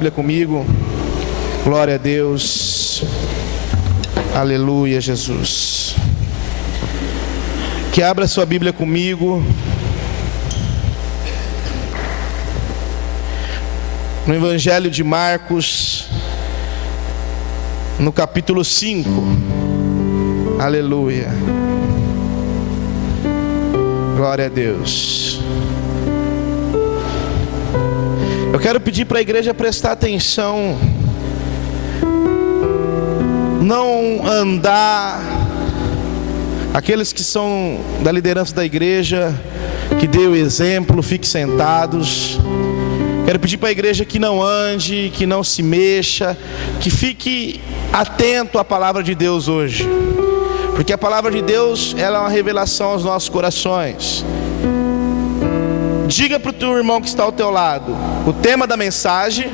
Bíblia comigo, glória a Deus, aleluia, Jesus. Que abra sua Bíblia comigo no Evangelho de Marcos, no capítulo 5, aleluia, glória a Deus. Eu quero pedir para a igreja prestar atenção, não andar, aqueles que são da liderança da igreja, que dê o exemplo, fiquem sentados. Quero pedir para a igreja que não ande, que não se mexa, que fique atento à palavra de Deus hoje, porque a palavra de Deus, ela é uma revelação aos nossos corações. Diga para o teu irmão que está ao teu lado: o tema da mensagem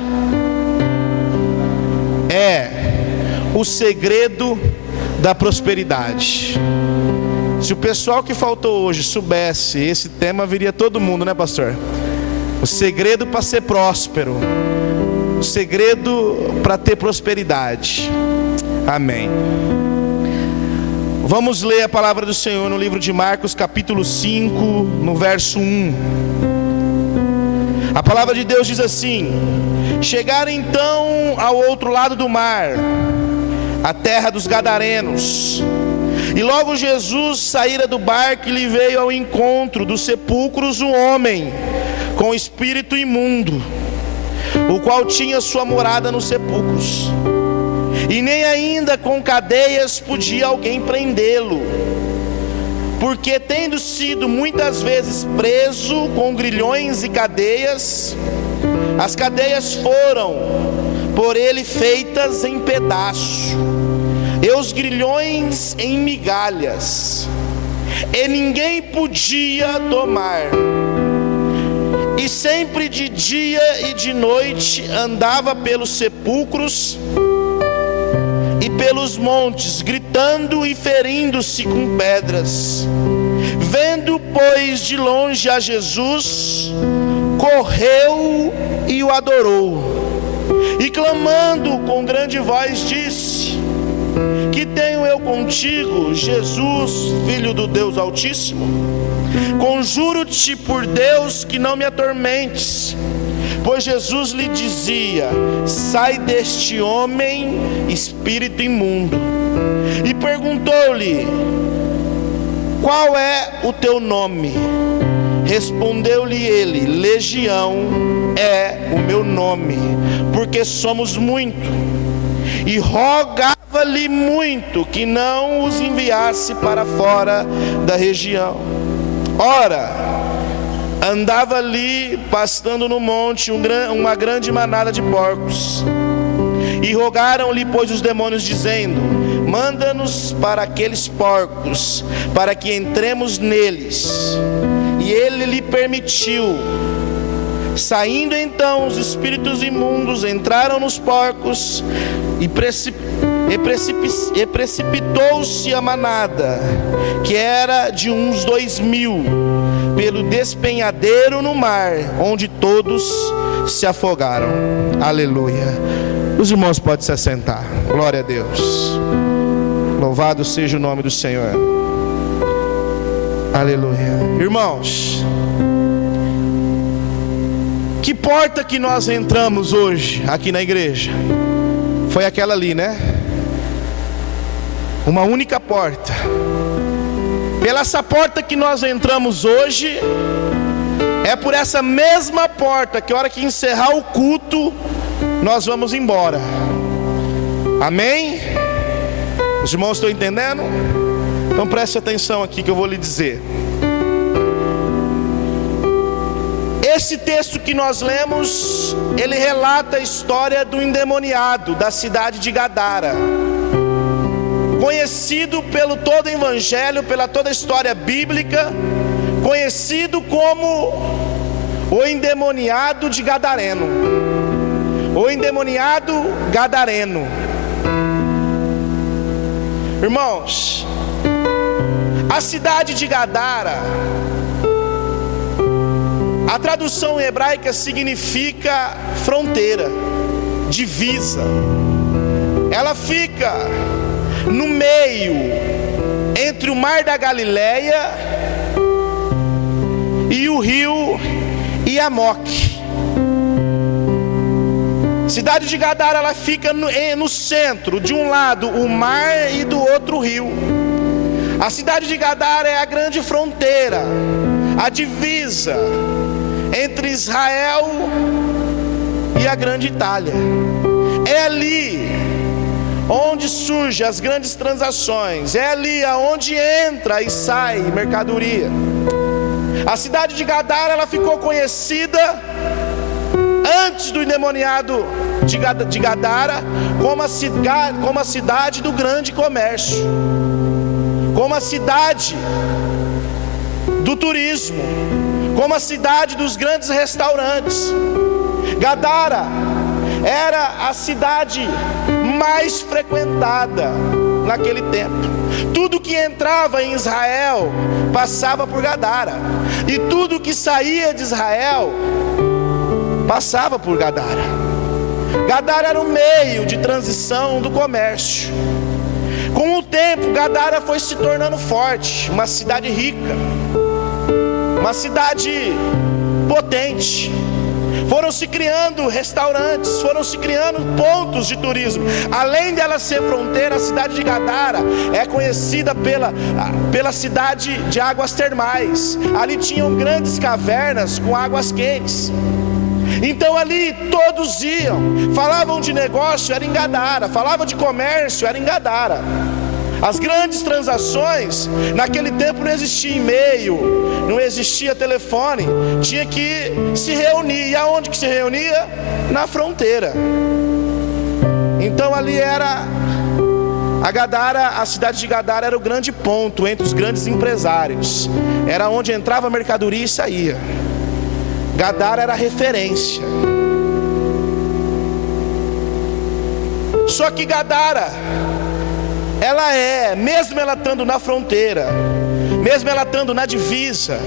é o segredo da prosperidade. Se o pessoal que faltou hoje soubesse, esse tema viria todo mundo, né, pastor? O segredo para ser próspero, o segredo para ter prosperidade. Amém. Vamos ler a palavra do Senhor no livro de Marcos, capítulo 5, no verso 1. A palavra de Deus diz assim: chegaram então ao outro lado do mar, a terra dos Gadarenos. E logo Jesus saíra do barco e lhe veio ao encontro dos sepulcros um homem com espírito imundo, o qual tinha sua morada nos sepulcros. E nem ainda com cadeias podia alguém prendê-lo, porque tendo sido muitas vezes preso com grilhões e cadeias, as cadeias foram por ele feitas em pedaço, e os grilhões em migalhas, e ninguém podia domar. E sempre de dia e de noite andava pelos sepulcros e pelos montes, gritando e ferindo-se com pedras. Vendo, pois, de longe a Jesus, correu e o adorou, e clamando com grande voz disse: que tenho eu contigo, Jesus, filho do Deus Altíssimo? Conjuro-te por Deus que não me atormentes. Pois Jesus lhe dizia: sai deste homem, espírito imundo. E perguntou-lhe: qual é o teu nome? Respondeu-lhe ele: Legião é o meu nome, porque somos muito. E rogava-lhe muito que não os enviasse para fora da região. Ora, andava ali pastando no monte uma grande manada de porcos. E rogaram-lhe, pois, os demônios, dizendo: manda-nos para aqueles porcos, para que entremos neles. E ele lhe permitiu. Saindo então os espíritos imundos, entraram nos porcos, e precipitou-se a manada, que era de uns 2.000, pelo despenhadeiro no mar, onde todos se afogaram. Aleluia. Os irmãos podem se assentar. Glória a Deus. Louvado seja o nome do Senhor. Aleluia. Irmãos, que porta que nós entramos hoje aqui na igreja? Foi aquela ali, né? Uma única porta. Pela essa porta que nós entramos hoje, é por essa mesma porta que a hora que encerrar o culto, nós vamos embora. Amém? Os irmãos estão entendendo? Então preste atenção aqui que eu vou lhe dizer. Esse texto que nós lemos, ele relata a história do endemoniado da cidade de Gadara, conhecido pelo todo o evangelho, pela toda a história bíblica, conhecido como o endemoniado de Gadareno, o endemoniado gadareno. Irmãos, a cidade de Gadara, a tradução hebraica significa fronteira. divisa. Ela fica no meio entre o mar da Galileia e o rio Iamoque. Cidade de Gadara, ela fica no centro, de um lado o mar e do outro o rio. A cidade de Gadara é a grande fronteira, a divisa entre Israel e a grande Itália. É ali onde surgem as grandes transações, é ali aonde entra e sai mercadoria. A cidade de Gadara, ela ficou conhecida antes do endemoniado de Gadara como a cidade do grande comércio, como a cidade do turismo, como a cidade dos grandes restaurantes. Gadara era a cidade mais frequentada naquele tempo. Tudo que entrava em Israel passava por Gadara, e tudo que saía de Israel passava por Gadara. Gadara era o meio de transição do comércio. Com o tempo, Gadara foi se tornando forte, uma cidade rica, uma cidade potente. Foram se criando restaurantes, foram se criando pontos de turismo. Além dela ser fronteira, a cidade de Gadara é conhecida pela cidade de águas termais. Ali tinham grandes cavernas com águas quentes. Então ali todos iam, falavam de negócio, era em Gadara, falavam de comércio, era em Gadara. As grandes transações, naquele tempo não existia e-mail, não existia telefone, tinha que se reunir. E aonde que se reunia? Na fronteira. Então ali era a Gadara, a cidade de Gadara era o grande ponto entre os grandes empresários. Era onde entrava a mercadoria e saía. Gadara era a referência. Só que Gadara, mesmo ela estando na fronteira, mesmo ela estando na divisa,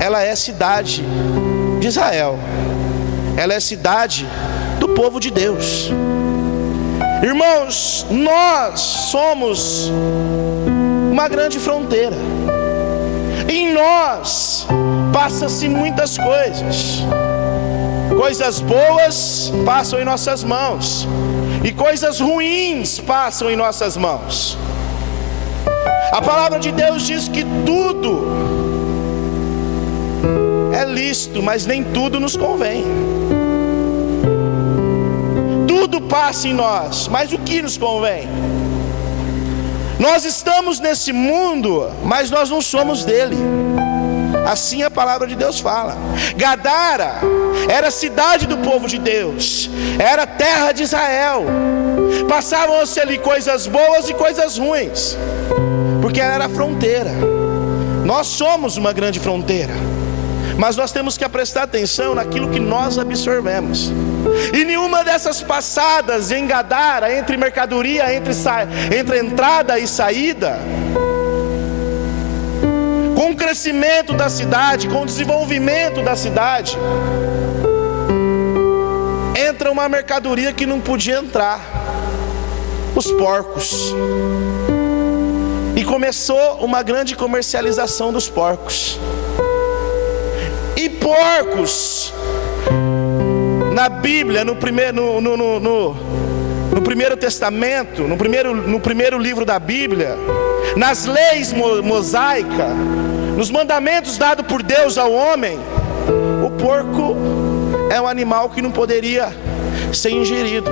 ela é cidade de Israel. Ela é cidade do povo de Deus. Irmãos, nós somos uma grande fronteira. Em nós passa-se muitas coisas. Coisas boas passam em nossas mãos, e coisas ruins passam em nossas mãos. A palavra de Deus diz que tudo é lícito, mas nem tudo nos convém. Tudo passa em nós, mas o que nos convém? Nós estamos nesse mundo, mas nós não somos dele. Assim a palavra de Deus fala. Gadara era a cidade do povo de Deus, era a terra de Israel. Passavam-se ali coisas boas e coisas ruins, porque era a fronteira. Nós somos uma grande fronteira, mas nós temos que prestar atenção naquilo que nós absorvemos. E nenhuma dessas passadas em Gadara, entre mercadoria, entre entrada e saída, com o crescimento da cidade, com o desenvolvimento da cidade, entra uma mercadoria que não podia entrar: os porcos. E começou uma grande comercialização dos porcos. E porcos, na Bíblia, no Primeiro Testamento, no primeiro livro da Bíblia, nas leis mosaicas, nos mandamentos dados por Deus ao homem, o porco é um animal que não poderia ser ingerido.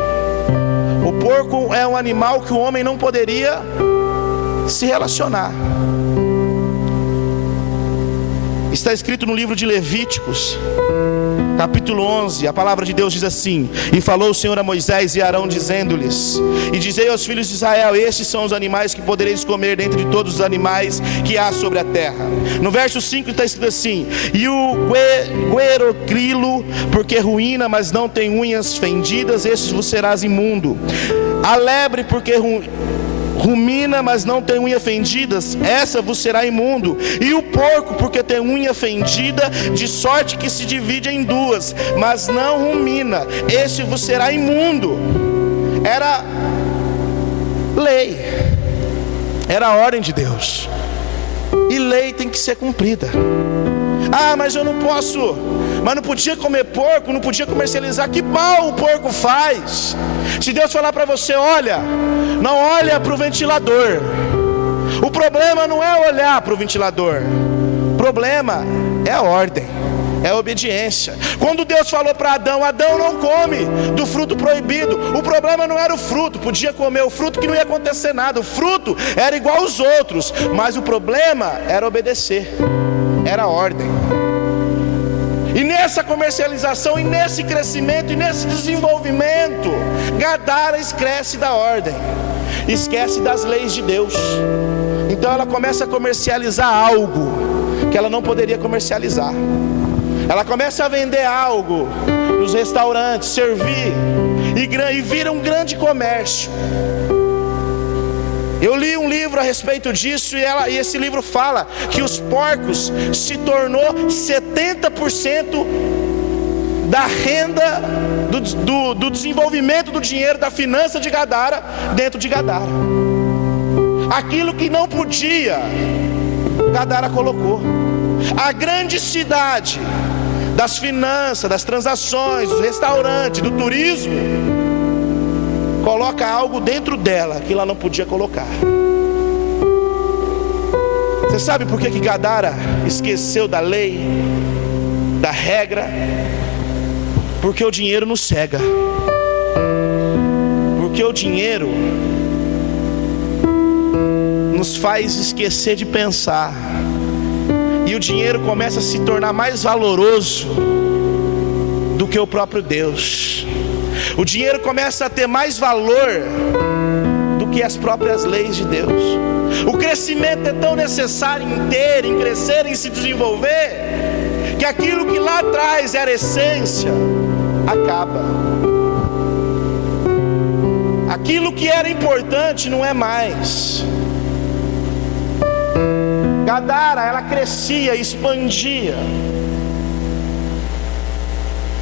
O porco é um animal que o homem não poderia se relacionar. Está escrito no livro de Levíticos, capítulo 11, a palavra de Deus diz assim: e falou o Senhor a Moisés e Arão, dizendo-lhes: e dizei aos filhos de Israel, estes são os animais que podereis comer dentre todos os animais que há sobre a terra. No verso 5 está escrito assim: e o guerocrilo, porque ruína, mas não tem unhas fendidas, esses vos serás imundo. A lebre, porque rumina, mas não tem unhas fendidas, essa vos será imundo. E o porco, porque tem unha fendida, de sorte que se divide em duas, mas não rumina, esse vos será imundo. Era lei, era a ordem de Deus, e lei tem que ser cumprida. Ah, mas eu não posso, mas não podia comer porco, não podia comercializar. Que mal o porco faz? Se Deus falar para você, olha, não olha para o ventilador, o problema não é olhar para o ventilador, o problema é a ordem, é a obediência. Quando Deus falou para Adão, Adão não come do fruto proibido, o problema não era o fruto, podia comer o fruto que não ia acontecer nada, o fruto era igual aos outros, mas o problema era obedecer, era a ordem. E nessa comercialização, e nesse crescimento, e nesse desenvolvimento, Gadara esquece da ordem, esquece das leis de Deus. Então ela começa a comercializar algo que ela não poderia comercializar. Ela começa a vender algo nos restaurantes, servir, e vira um grande comércio. Eu li um livro a respeito disso, e esse livro fala que os porcos se tornou 70% da renda, do desenvolvimento do dinheiro, da finança de Gadara, dentro de Gadara. Aquilo que não podia, Gadara colocou. A grande cidade das finanças, das transações, do restaurante, do turismo, coloca algo dentro dela que ela não podia colocar. Você sabe por que Gadara esqueceu da lei, da regra? Porque o dinheiro nos cega. Porque o dinheiro nos faz esquecer de pensar. E o dinheiro começa a se tornar mais valoroso do que o próprio Deus. O dinheiro começa a ter mais valor do que as próprias leis de Deus. O crescimento é tão necessário em ter, em crescer, em se desenvolver, que aquilo que lá atrás era essência, acaba. Aquilo que era importante não é mais. Gadara, ela crescia, expandia.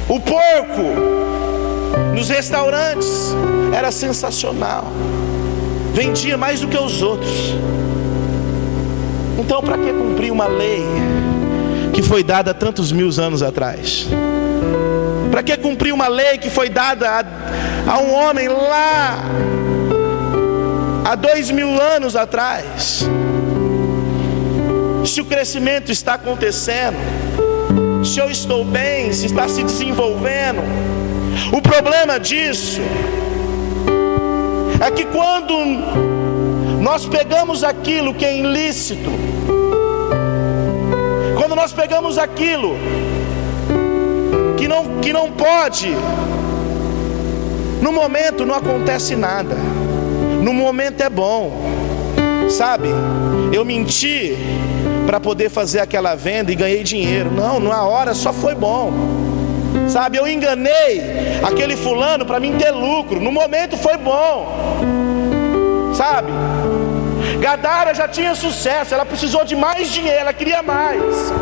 O porco nos restaurantes era sensacional, vendia mais do que os outros. Então, para que cumprir uma lei que foi dada há tantos mil anos atrás? Para que cumprir uma lei que foi dada a um homem lá há 2000 anos atrás? Se o crescimento está acontecendo, se eu estou bem, se está se desenvolvendo, o problema disso é que quando nós pegamos aquilo que é ilícito, quando nós pegamos aquilo que não pode, no momento não acontece nada, no momento é bom, sabe? Eu menti para poder fazer aquela venda e ganhei dinheiro. Não, na hora só foi bom, sabe? Eu enganei aquele fulano para mim ter lucro, no momento foi bom, sabe? Gadara já tinha sucesso, ela precisou de mais dinheiro, ela queria mais,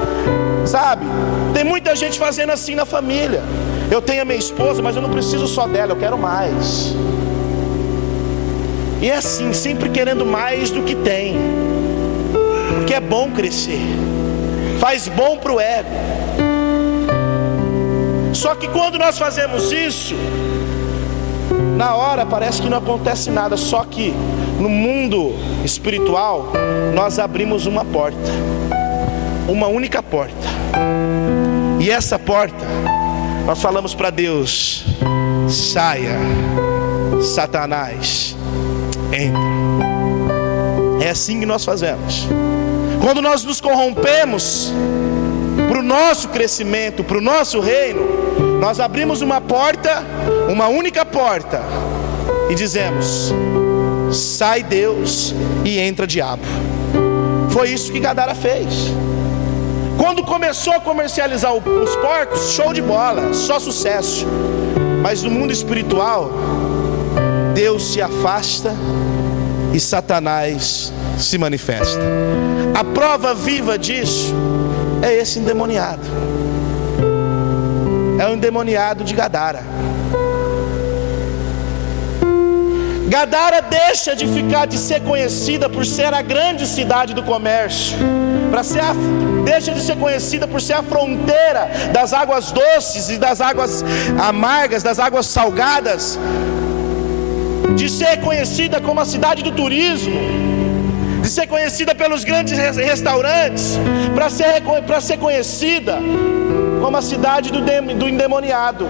sabe? Tem muita gente fazendo assim na família. Eu tenho a minha esposa, mas eu não preciso só dela, eu quero mais. E é assim, sempre querendo mais do que tem, porque é bom crescer, faz bom para o ego. Só que quando nós fazemos isso, na hora parece que não acontece nada. Só que no mundo espiritual, nós abrimos uma porta, uma única porta. E essa porta, nós falamos para Deus: saia, Satanás, entra. É assim que nós fazemos. Quando nós nos corrompemos para o nosso crescimento, para o nosso reino, nós abrimos uma porta, uma única porta, e dizemos: sai Deus e entra diabo. Foi isso que Gadara fez. Quando começou a comercializar os porcos, show de bola, só sucesso. Mas no mundo espiritual, Deus se afasta e Satanás se manifesta. A prova viva disso é esse endemoniado. É o endemoniado de Gadara. Gadara deixa de ser conhecida por ser a grande cidade do comércio, deixa de ser conhecida por ser a fronteira das águas doces e das águas amargas, das águas salgadas, de ser conhecida como a cidade do turismo, de ser conhecida pelos grandes restaurantes, para ser conhecida como a cidade do endemoniado,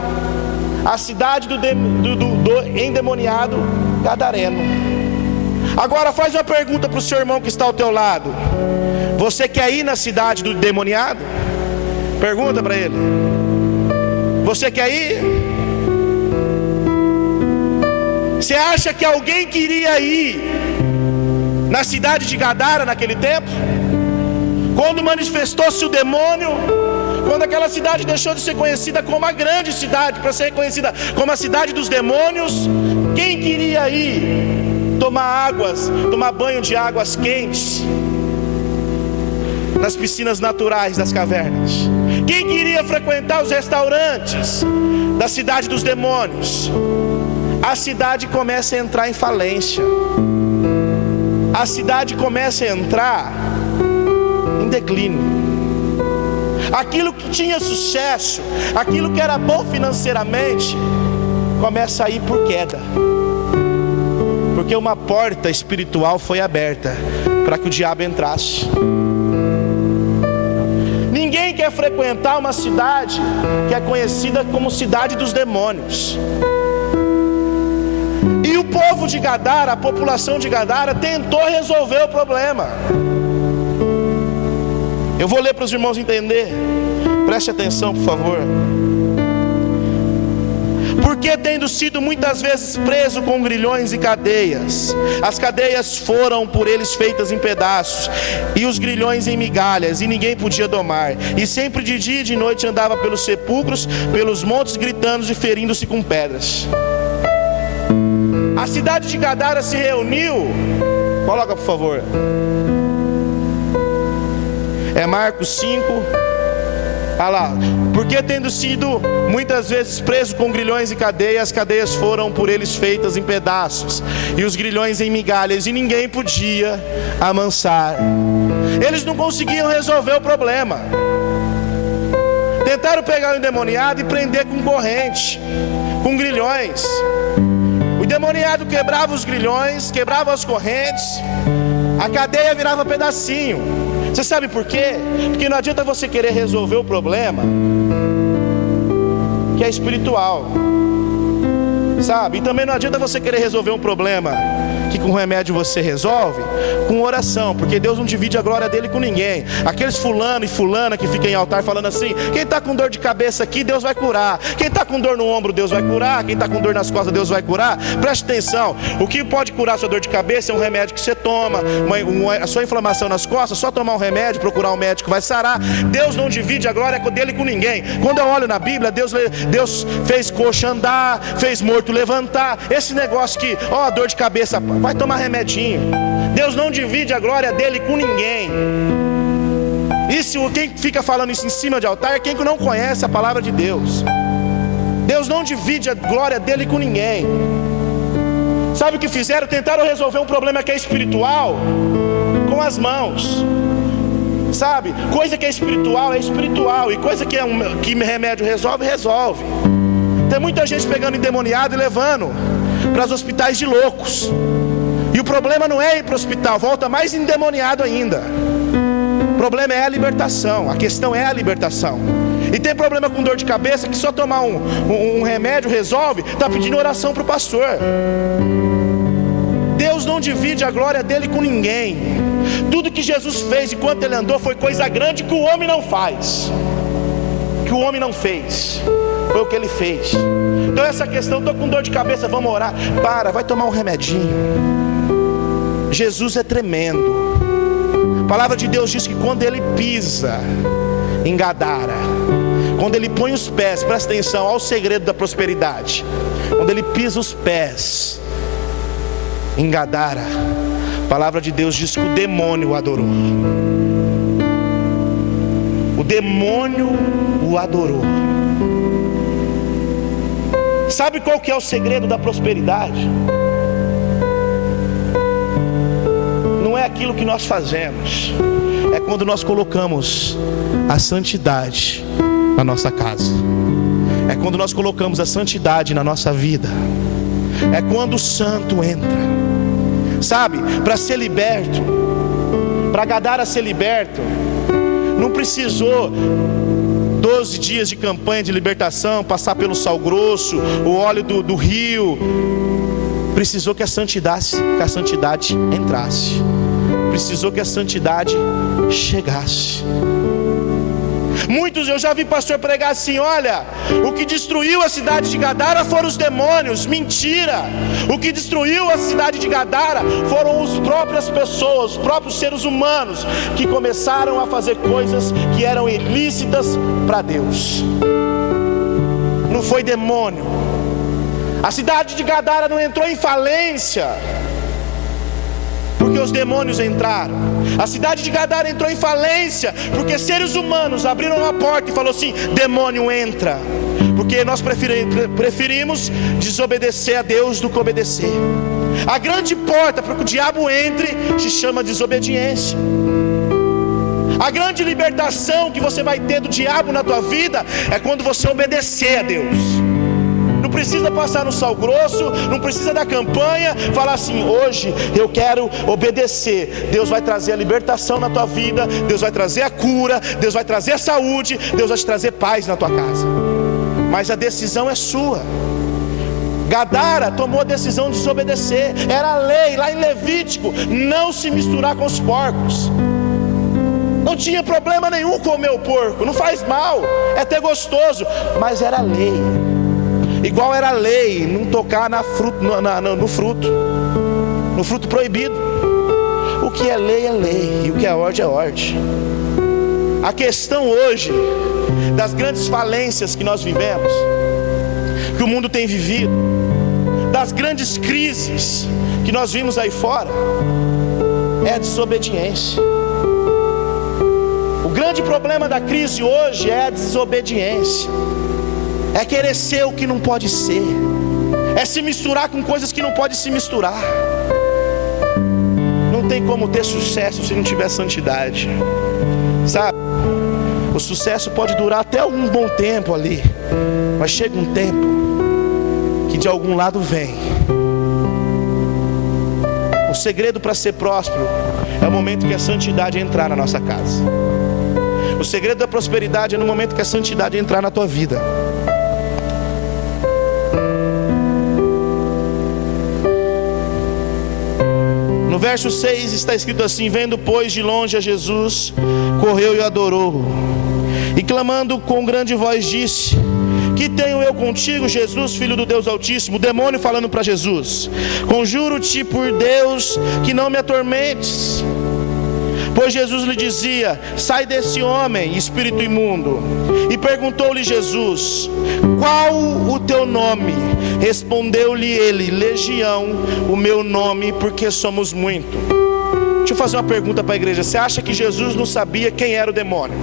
a cidade do endemoniado gadareno. Agora faz uma pergunta para o seu irmão que está ao teu lado: você quer ir na cidade do endemoniado? Pergunta para ele: você quer ir? Você acha que alguém queria ir na cidade de Gadara naquele tempo? Quando manifestou-se o demônio, quando aquela cidade deixou de ser conhecida como a grande cidade, para ser conhecida como a cidade dos demônios, quem queria ir tomar banho de águas quentes nas piscinas naturais das cavernas? Quem queria frequentar os restaurantes da cidade dos demônios? A cidade começa a entrar em falência. A cidade começa a entrar em declínio. Aquilo que tinha sucesso, aquilo que era bom financeiramente, começa a ir por queda, porque uma porta espiritual foi aberta para que o diabo entrasse. Ninguém quer frequentar uma cidade que é conhecida como cidade dos demônios. E o povo de Gadara, a população de Gadara, tentou resolver o problema. Eu vou ler para os irmãos entender. Preste atenção, por favor. Porque tendo sido muitas vezes preso com grilhões e cadeias, as cadeias foram por eles feitas em pedaços, e os grilhões em migalhas, e ninguém podia domar. E sempre de dia e de noite andava pelos sepulcros, pelos montes, gritando e ferindo-se com pedras. A cidade de Gadara se reuniu. Coloca, por favor. É Marcos 5. Olha lá. Porque tendo sido muitas vezes preso com grilhões e cadeias, as cadeias foram por eles feitas em pedaços, e os grilhões em migalhas, e ninguém podia amansar. Eles não conseguiam resolver o problema. Tentaram pegar o endemoniado e prender com corrente, com grilhões. O endemoniado quebrava os grilhões, quebrava as correntes, a cadeia virava pedacinho. Você sabe por quê? Porque não adianta você querer resolver o problema que é espiritual, sabe? E também não adianta você querer resolver um problema que com remédio você resolve, com oração, porque Deus não divide a glória dele com ninguém. Aqueles fulano e fulana que ficam em altar falando assim: quem está com dor de cabeça aqui, Deus vai curar. Quem está com dor no ombro, Deus vai curar. Quem está com dor nas costas, Deus vai curar. Preste atenção, o que pode curar a sua dor de cabeça é um remédio que você toma. A sua inflamação nas costas, só tomar um remédio, procurar um médico, vai sarar. Deus não divide a glória dele com ninguém. Quando eu olho na Bíblia, Deus fez coxa andar, fez morto levantar. Esse negócio que, dor de cabeça, vai tomar remedinho. Deus não divide a glória dele com ninguém. Quem fica falando isso em cima de altar é quem não conhece a palavra de Deus. Deus não divide a glória dele com ninguém. Sabe o que fizeram? Tentaram resolver um problema que é espiritual com as mãos. Sabe? Coisa que é espiritual, e coisa que remédio resolve. Tem muita gente pegando endemoniado e levando para os hospitais de loucos. E o problema não é ir para o hospital, volta mais endemoniado ainda. O problema é a libertação, a questão é a libertação. E tem problema com dor de cabeça que só tomar um remédio resolve, está pedindo oração para o pastor. Deus não divide a glória dele com ninguém. Tudo que Jesus fez enquanto ele andou foi coisa grande que o homem não faz, que o homem não fez, foi o que ele fez. Então essa questão, estou com dor de cabeça, vamos orar. Vai tomar um remedinho. Jesus é tremendo. A palavra de Deus diz que quando ele pisa em Gadara, quando ele põe os pés, presta atenção ao segredo da prosperidade, quando ele pisa os pés em Gadara, a palavra de Deus diz que o demônio o adorou. O demônio o adorou. Sabe qual que é o segredo da prosperidade? Não é aquilo que nós fazemos, é quando nós colocamos a santidade na nossa casa, é quando nós colocamos a santidade na nossa vida, é quando o santo entra. Sabe, para ser liberto, para Gadara ser liberto, não precisou 12 dias de campanha de libertação, passar pelo sal grosso, o óleo do rio. Precisou que a santidade entrasse. Precisou que a santidade chegasse. Muitos, eu já vi pastor pregar assim: olha, o que destruiu a cidade de Gadara foram os demônios. Mentira! O que destruiu a cidade de Gadara foram as próprias pessoas, os próprios seres humanos, que começaram a fazer coisas que eram ilícitas para Deus. Não foi demônio. A cidade de Gadara não entrou em falência porque os demônios entraram. A cidade de Gadara entrou em falência porque seres humanos abriram a porta e falaram assim: demônio, entra. Porque nós preferimos desobedecer a Deus do que obedecer. A grande porta para que o diabo entre se chama desobediência. A grande libertação que você vai ter do diabo na tua vida é quando você obedecer a Deus. Não precisa passar no sal grosso, não precisa da campanha, falar assim: hoje eu quero obedecer. Deus vai trazer a libertação na tua vida, Deus vai trazer a cura, Deus vai trazer a saúde, Deus vai te trazer paz na tua casa. Mas a decisão é sua. Gadara tomou a decisão de desobedecer. Era a lei lá em Levítico, não se misturar com os porcos. Não tinha problema nenhum comer o porco, não faz mal, é até gostoso, mas era lei. Igual era a lei não tocar no fruto proibido. O que é lei e o que é ordem é ordem. A questão hoje das grandes falências que nós vivemos, que o mundo tem vivido, das grandes crises que nós vimos aí fora, é a desobediência. O grande problema da crise hoje é a desobediência. É querer ser o que não pode ser, é se misturar com coisas que não pode se misturar. Não tem como ter sucesso se não tiver santidade, sabe? O sucesso pode durar até um bom tempo ali, mas chega um tempo que de algum lado vem. O segredo para ser próspero é o momento que a santidade entrar na nossa casa. O segredo da prosperidade é no momento que a santidade entrar na tua vida. No verso 6 está escrito assim: vendo pois de longe a Jesus, correu e o adorou, e clamando com grande voz disse: que tenho eu contigo, Jesus, filho do Deus Altíssimo? O demônio falando para Jesus: conjuro-te por Deus que não me atormentes. Pois Jesus lhe dizia: sai desse homem, espírito imundo. E perguntou-lhe Jesus: qual o teu nome? Respondeu-lhe ele: Legião, o meu nome, porque somos muito. Deixa eu fazer uma pergunta para a igreja: você acha que Jesus não sabia quem era o demônio?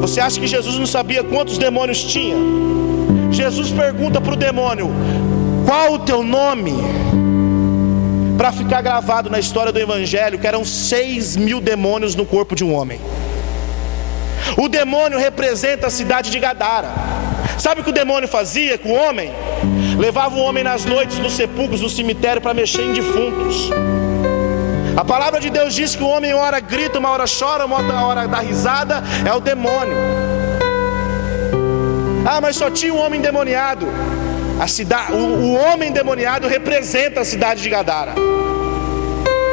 Você acha que Jesus não sabia quantos demônios tinha? Jesus pergunta para o demônio: qual o teu nome? Para ficar gravado na história do evangelho que eram 6.000 demônios no corpo de um homem. O demônio representa a cidade de Gadara. Sabe o que o demônio fazia com o homem? Levava o homem nas noites nos sepulcros, no cemitério, para mexer em defuntos. A palavra de Deus diz que o homem uma hora grita, uma hora chora, uma outra hora dá risada. É o demônio. Ah, mas só tinha um homem endemoniado. O homem endemoniado representa a cidade de Gadara.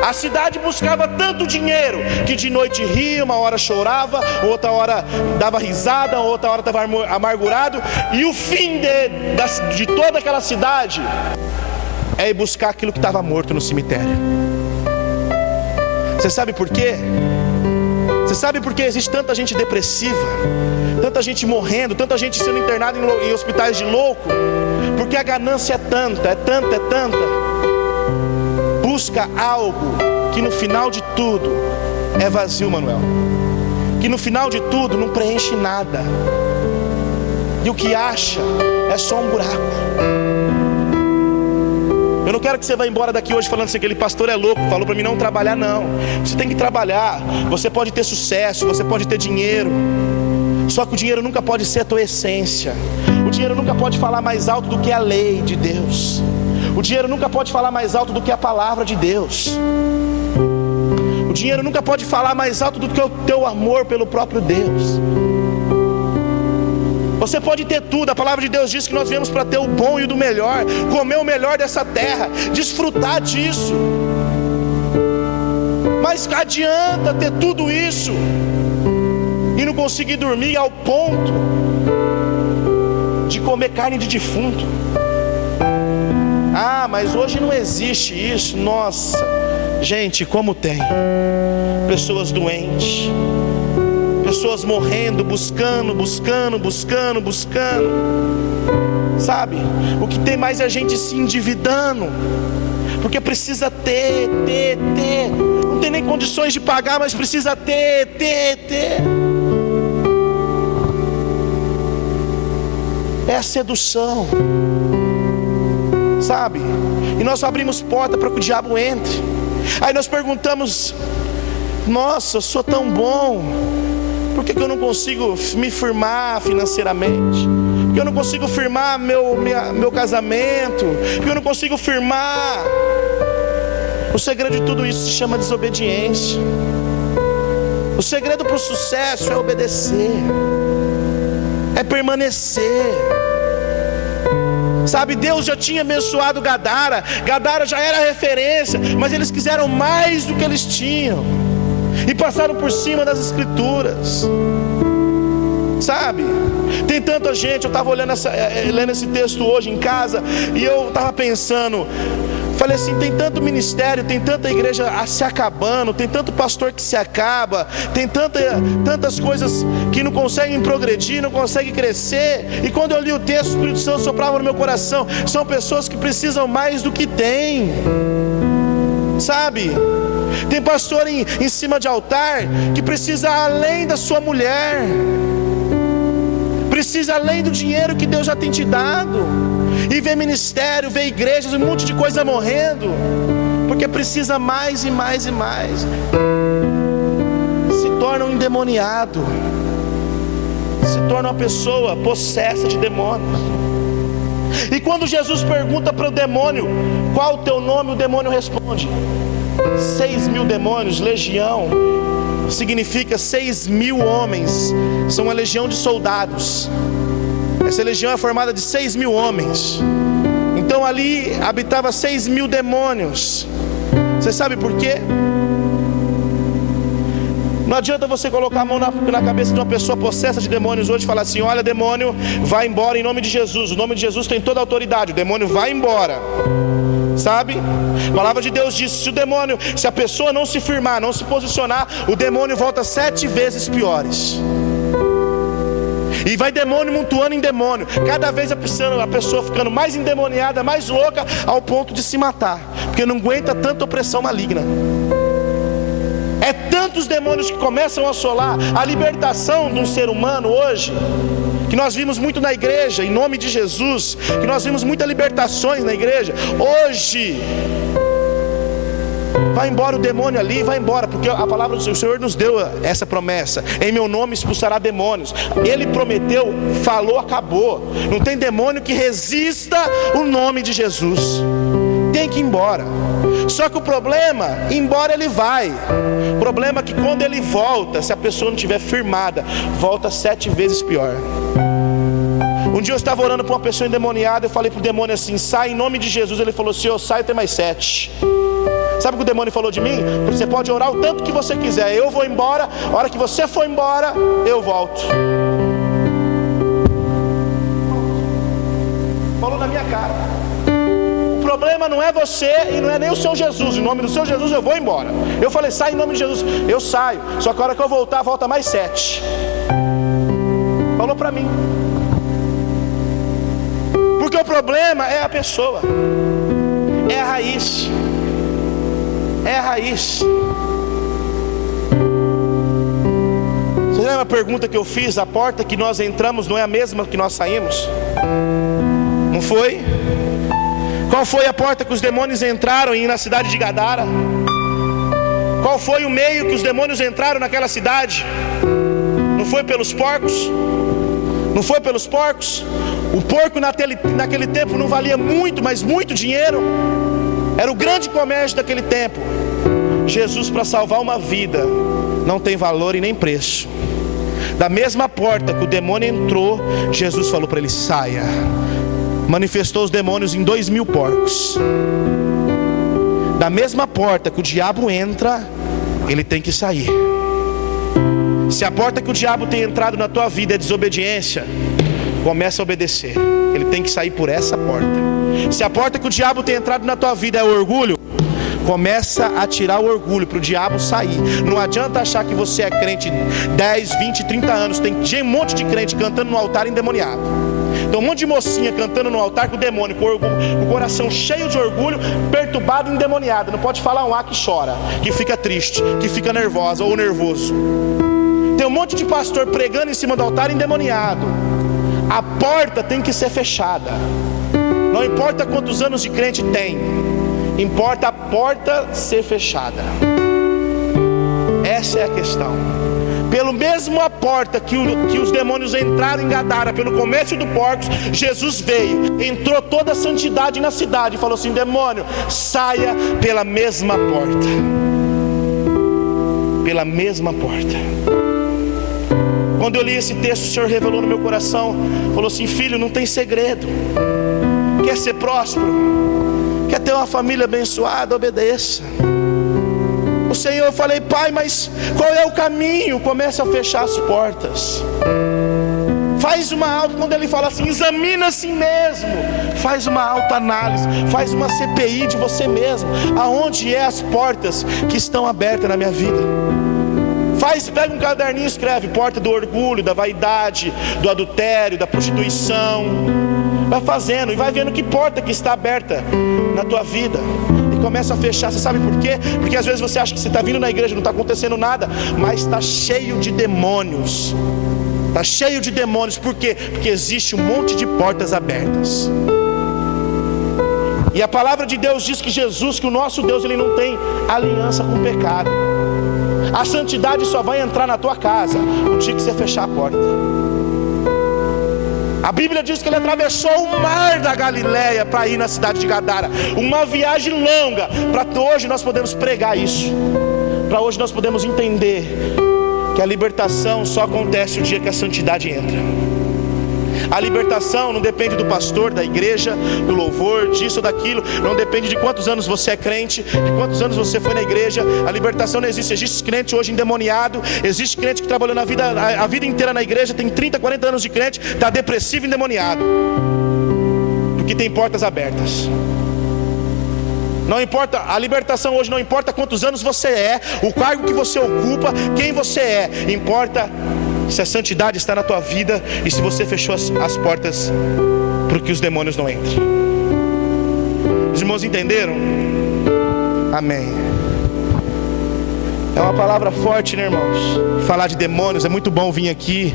A cidade buscava tanto dinheiro que de noite ria, uma hora chorava, outra hora dava risada, outra hora estava amargurado. E o fim de toda aquela cidade é ir buscar aquilo que estava morto no cemitério. Você sabe por quê? Você sabe por que existe tanta gente depressiva, tanta gente morrendo, tanta gente sendo internada em hospitais de louco? Porque a ganância é tanta, busca algo que no final de tudo é vazio, Manuel. Que no final de tudo não preenche nada. E o que acha é só um buraco. Eu não quero que você vá embora daqui hoje falando assim, aquele pastor é louco, falou para mim não trabalhar. Não, você tem que trabalhar. Você pode ter sucesso, você pode ter dinheiro, só que o dinheiro nunca pode ser a tua essência. O dinheiro nunca pode falar mais alto do que a lei de Deus. O dinheiro nunca pode falar mais alto do que a palavra de Deus. O dinheiro nunca pode falar mais alto do que o teu amor pelo próprio Deus. Você pode ter tudo, a palavra de Deus diz que nós viemos para ter o bom e o do melhor, comer o melhor dessa terra, desfrutar disso. Mas adianta ter tudo isso e não conseguir dormir ao ponto de comer carne de defunto. Ah, mas hoje não existe isso. Nossa, gente, como tem pessoas doentes, pessoas morrendo, buscando, sabe? O que tem mais é a gente se endividando, porque precisa ter, não tem nem condições de pagar, mas precisa ter. É a sedução, sabe? E nós abrimos porta para que o diabo entre. Aí nós perguntamos: nossa, eu sou tão bom, por que eu não consigo me firmar financeiramente? Por que eu não consigo firmar meu casamento? Por que eu não consigo firmar? O segredo de tudo isso se chama desobediência. O segredo para o sucesso é obedecer, é permanecer. Sabe, Deus já tinha abençoado Gadara já era referência, mas eles quiseram mais do que eles tinham e passaram por cima das escrituras. Sabe, tem tanta gente. Eu estava lendo esse texto hoje em casa, e eu estava pensando, falei assim, tem tanto ministério, tem tanta igreja se acabando, tem tanto pastor que se acaba, tem tantas coisas que não conseguem progredir, não conseguem crescer. E quando eu li o texto, o Espírito Santo soprava no meu coração: são pessoas que precisam mais do que tem, sabe? Tem pastor em cima de altar que precisa além da sua mulher, precisa além do dinheiro que Deus já tem te dado, e vê ministério, vê igrejas, um monte de coisa morrendo, porque precisa mais e mais e mais. Se torna um endemoniado, se torna uma pessoa possessa de demônios. E quando Jesus pergunta para o demônio: qual o teu nome? O demônio responde: 6.000 demônios, legião, significa 6.000 homens, são uma legião de soldados. Essa legião é formada de 6.000 homens. Então ali habitava 6.000 demônios. Você sabe por quê? Não adianta você colocar a mão na cabeça de uma pessoa possessa de demônios hoje e falar assim: olha, demônio, vai embora em nome de Jesus. O nome de Jesus tem toda a autoridade, o demônio vai embora. Sabe? A palavra de Deus diz: se a pessoa não se firmar, não se posicionar, o demônio volta 7 vezes piores. E vai demônio montuando em demônio, cada vez a pessoa ficando mais endemoniada, mais louca, ao ponto de se matar, porque não aguenta tanta opressão maligna. É tantos demônios que começam a assolar a libertação de um ser humano hoje, que nós vimos muito na igreja, em nome de Jesus, que nós vimos muitas libertações na igreja. Hoje, vai embora o demônio ali, vai embora, porque a palavra do Senhor nos deu essa promessa: em meu nome expulsará demônios. Ele prometeu, falou, acabou. Não tem demônio que resista o nome de Jesus. Tem que ir embora. Só que o problema, embora ele vai, o problema é que quando ele volta, se a pessoa não estiver firmada, volta 7 vezes pior. Um dia eu estava orando para uma pessoa endemoniada, eu falei para o demônio assim: sai em nome de Jesus. Ele falou assim: eu saio, tem mais 7. Sabe o que o demônio falou de mim? Você pode orar o tanto que você quiser, eu vou embora, a hora que você for embora, eu volto. Falou na minha cara. O problema não é você e não é nem o seu Jesus. Em nome do seu Jesus eu vou embora. Eu falei: sai em nome de Jesus. Eu saio, só que a hora que eu voltar, volta mais 7. Falou para mim. Porque o problema é a pessoa, é a raiz. É a raiz. Você lembra a pergunta que eu fiz? A porta que nós entramos não é a mesma que nós saímos? Não foi? Qual foi a porta que os demônios entraram na cidade de Gadara? Qual foi o meio que os demônios entraram naquela cidade? Não foi pelos porcos? Não foi pelos porcos? O porco naquele tempo não valia muito, mas muito dinheiro. Era o grande comércio daquele tempo. Jesus, para salvar uma vida, não tem valor e nem preço. Da mesma porta que o demônio entrou, Jesus falou para ele: saia. Manifestou os demônios em 2.000 porcos. Da mesma porta que o diabo entra, ele tem que sair. Se a porta que o diabo tem entrado na tua vida é desobediência, começa a obedecer. Ele tem que sair por essa porta. Se a porta que o diabo tem entrado na tua vida é orgulho, começa a tirar o orgulho para o diabo sair. Não adianta achar que você é crente 10, 20, 30 anos. Tem um monte de crente cantando no altar endemoniado. Tem um monte de mocinha cantando no altar com o demônio, com o coração cheio de orgulho, perturbado, endemoniado. Não pode falar um A que chora, que fica triste, que fica nervosa ou nervoso. Tem um monte de pastor pregando em cima do altar endemoniado. A porta tem que ser fechada. Não importa quantos anos de crente tem, importa a porta ser fechada. Essa é a questão. Pelo mesmo a porta que os demônios entraram em Gadara, pelo comércio do porcos, Jesus veio, entrou toda a santidade na cidade e falou assim: demônio, saia pela mesma porta. Pela mesma porta. Quando eu li esse texto, o Senhor revelou no meu coração, falou assim: filho, não tem segredo. Quer ser próspero? Quer ter uma família abençoada? Obedeça. O Senhor, eu falei: pai, mas qual é o caminho? Começa a fechar as portas. Faz uma auto, quando ele fala assim, examina a si mesmo. Faz uma autoanálise, faz uma CPI de você mesmo. Aonde é as portas que estão abertas na minha vida? Pega um caderninho e escreve: porta do orgulho, da vaidade, do adultério, da prostituição. Vai fazendo e vai vendo que porta que está aberta na tua vida. Começa a fechar. Você sabe por quê? Porque às vezes você acha que você está vindo na igreja, não está acontecendo nada, mas está cheio de demônios. Está cheio de demônios. Por quê? Porque existe um monte de portas abertas. E a palavra de Deus diz que Jesus, que o nosso Deus, ele não tem aliança com o pecado. A santidade só vai entrar na tua casa o dia que você fechar a porta. A Bíblia diz que ele atravessou o mar da Galileia para ir na cidade de Gadara. Uma viagem longa. Para hoje nós podemos pregar isso. Para hoje nós podemos entender que a libertação só acontece o dia que a santidade entra. A libertação não depende do pastor, da igreja, do louvor, disso ou daquilo. Não depende de quantos anos você é crente, de quantos anos você foi na igreja. A libertação não existe. Existe crente hoje endemoniado. Existe crente que trabalhou a vida inteira na igreja, tem 30, 40 anos de crente, está depressivo e endemoniado. Porque tem portas abertas. Não importa, a libertação hoje não importa quantos anos você é, o cargo que você ocupa, quem você é. Importa se a santidade está na tua vida e se você fechou as portas para que os demônios não entrem. Os irmãos entenderam? Amém. É uma palavra forte, né, irmãos? Falar de demônios, é muito bom vir aqui.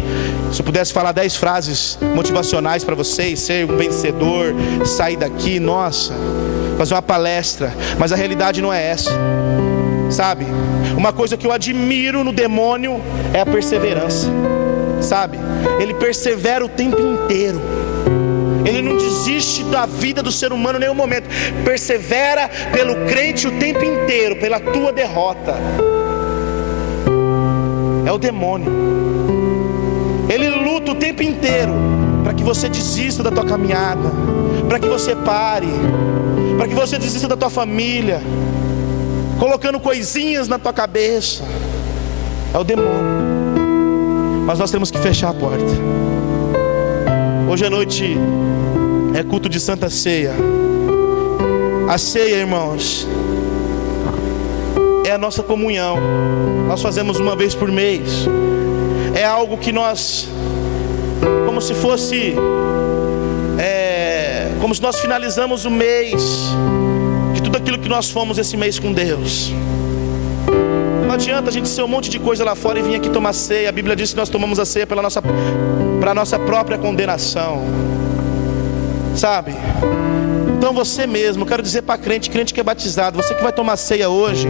Se eu pudesse falar 10 frases motivacionais para vocês, ser um vencedor, sair daqui, nossa, fazer uma palestra. Mas a realidade não é essa, sabe? Uma coisa que eu admiro no demônio é a perseverança, sabe? Ele persevera o tempo inteiro. Ele não desiste da vida do ser humano em nenhum momento. Persevera pelo crente o tempo inteiro, pela tua derrota. É o demônio. Ele luta o tempo inteiro para que você desista da tua caminhada, para que você pare, para que você desista da tua família, colocando coisinhas na tua cabeça. É o demônio. Mas nós temos que fechar a porta. Hoje à noite é culto de Santa Ceia. A ceia, irmãos, é a nossa comunhão. Nós fazemos uma vez por mês. É algo que nós, como se fosse, como se nós finalizamos o mês, de tudo aquilo que nós fomos esse mês com Deus. Não adianta a gente ser um monte de coisa lá fora e vir aqui tomar ceia. A Bíblia diz que nós tomamos a ceia para a nossa própria condenação, sabe? Então você mesmo, eu quero dizer para crente que é batizado, você que vai tomar ceia hoje,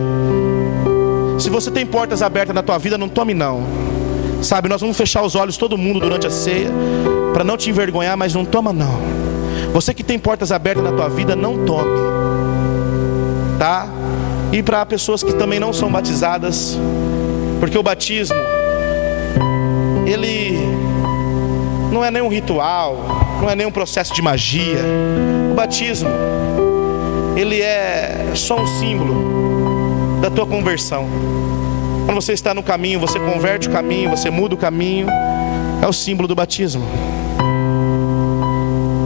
se você tem portas abertas na tua vida, não tome não, sabe? Nós vamos fechar os olhos todo mundo durante a ceia, para não te envergonhar, mas não toma não. Você que tem portas abertas na tua vida, não tome, tá? E para pessoas que também não são batizadas, porque o batismo, ele não é nem um ritual, não é nem um processo de magia. O batismo, ele é só um símbolo da tua conversão. Quando você está no caminho, você converte o caminho, você muda o caminho, é o símbolo do batismo.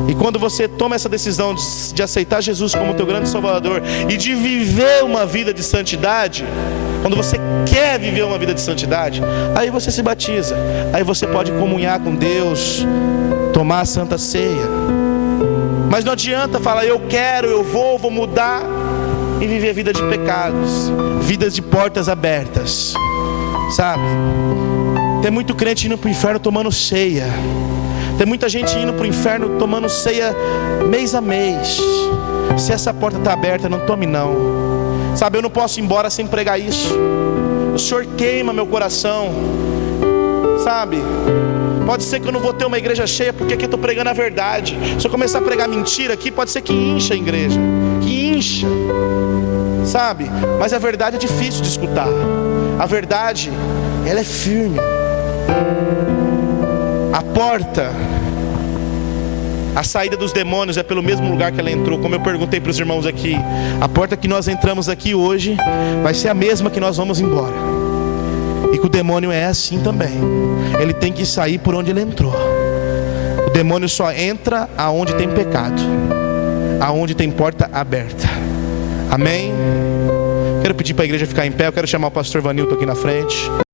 E quando você toma essa decisão de aceitar Jesus como teu grande Salvador e de viver uma vida de santidade, quando você quer viver uma vida de santidade, aí você se batiza, aí você pode comunhar com Deus, tomar a Santa Ceia. Mas não adianta falar, eu quero, eu vou mudar e viver vida de pecados, vidas de portas abertas, sabe? Tem muito crente indo para o inferno tomando ceia. Tem muita gente indo para o inferno tomando ceia mês a mês. Se essa porta está aberta, não tome não, sabe? Eu não posso ir embora sem pregar isso. O Senhor queima meu coração, sabe? Pode ser que eu não vou ter uma igreja cheia, porque aqui eu estou pregando a verdade. Se eu começar a pregar mentira aqui, pode ser que incha a igreja, que incha, sabe? Mas a verdade é difícil de escutar. A verdade, ela é firme. A porta, a saída dos demônios é pelo mesmo lugar que ela entrou. Como eu perguntei para os irmãos aqui, a porta que nós entramos aqui hoje vai ser a mesma que nós vamos embora. E que o demônio é assim também. Ele tem que sair por onde ele entrou. O demônio só entra aonde tem pecado, aonde tem porta aberta. Amém? Quero pedir para a igreja ficar em pé. Eu quero chamar o pastor Vanilton aqui na frente.